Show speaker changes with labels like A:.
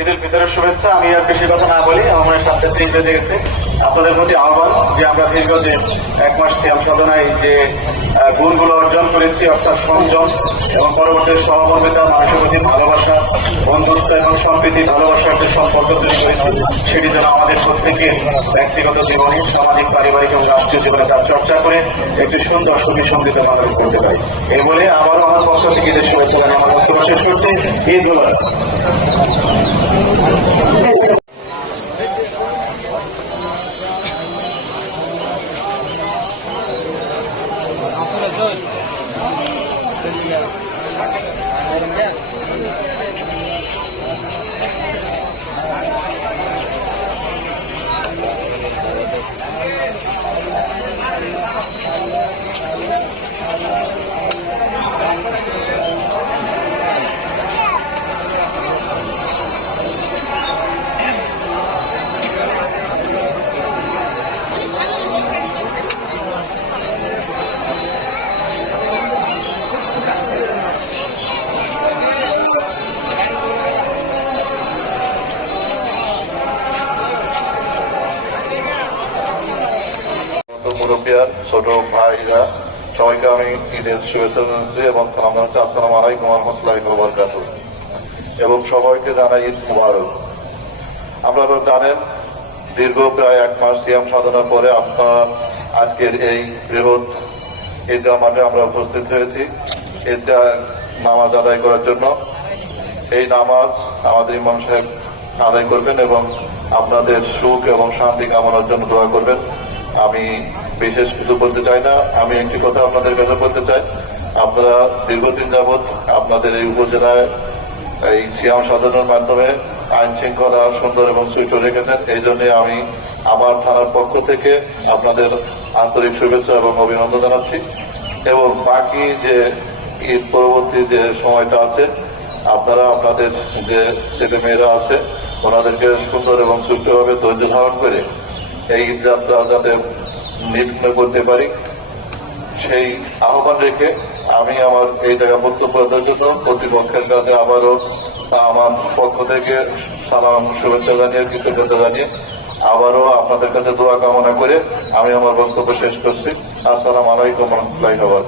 A: ঈদের ভিতরের শুভেচ্ছা। আমি আর বেশি কথা না বলি, আমার মনে সাতটা তিন বেজে গেছে। আপনাদের প্রতি আহ্বান যে আমরা দীর্ঘ যে এক মাস শ্যাম সাধনায় যে গুণগুলো অর্জন করেছি, অর্থাৎ সংযম এবং পরবর্তী সহমর্মিতা মানুষের প্রতি ভালোবাসা, বন্ধুত্ব এবং সম্প্রীতি, ভালোবাসার যে সম্পর্ক তৈরি করেছি, সেটি যেন আমাদের প্রত্যেকের ব্যক্তিগত জীবনে, সামাজিক, পারিবারিক এবং রাষ্ট্রীয় জীবনে তার চর্চা করে একটি সুন্দর সুখী সংগীত বানানো করতে পারি। এই বলে আবারও আমার পক্ষ থেকে ঈদের শুভেচ্ছা আমার বক্তব্য শেষ করছি। ঈদ মুবারক
B: ছোট মুরব্বিয়ার ছোট ভাইরা, সবাইকে আমি ঈদের শুভেচ্ছা জানাচ্ছি এবং সালাম জানাচ্ছি। আসসালাম আলাইকুম রহমতুল্লাহ বরকাত এবং সবাইকে জানাই ঈদ মুবারক। আপনারা জানেন, দীর্ঘ প্রায় এক মাস সিয়াম সাধনার পরে আপনার আজকের এই বৃহৎ ঈদগাহ মাঠে আমরা উপস্থিত হয়েছি। ঈদগাহ নামাজ আদায় করার জন্য। এই নামাজ আমাদের ইমাম সাহেব আদায় করবেন এবং আপনাদের সুখ এবং শান্তি কামনার জন্য দোয়া করবেন। আমি বিশেষ কিছু বলতে চাই না। আমি একটি কথা আপনাদের কাছে বলতে চাই। আপনারা দীর্ঘদিন যাবৎ আপনাদের এই উপজেলায় এই সিয়াম সাধনের মাধ্যমে আইন শৃঙ্খলা সুন্দর এবং সুষ্ঠু রেখেছেন। এই জন্য আমি আমার থানার পক্ষ থেকে আপনাদের আন্তরিক শুভেচ্ছা এবং অভিনন্দন জানাচ্ছি। এবং বাকি যে ঈদ পরবর্তী যে সময়টা আছে, আপনারা আপনাদের যে ছেলে মেয়েরা আছে, ওনাদেরকে সুন্দর এবং সুষ্ঠুভাবে ধৈর্য ধারণ করে এই ঈদ যাত্রা যাতে নির্বিঘ্ন করতে পারি, সেই আহ্বান রেখে আমি আমার এই জায়গা বক্তব্য জন্য কর্তৃপক্ষের কাছে আবারও আমার পক্ষ থেকে সালাম, শুভেচ্ছা জানিয়ে, কৃতজ্ঞতা জানিয়ে আবারও আপনাদের কাছে দোয়া কামনা করে আমি আমার বক্তব্য শেষ করছি। আসসালাম আলাইকুম রহমতুল্লাহ ধন্যবাদ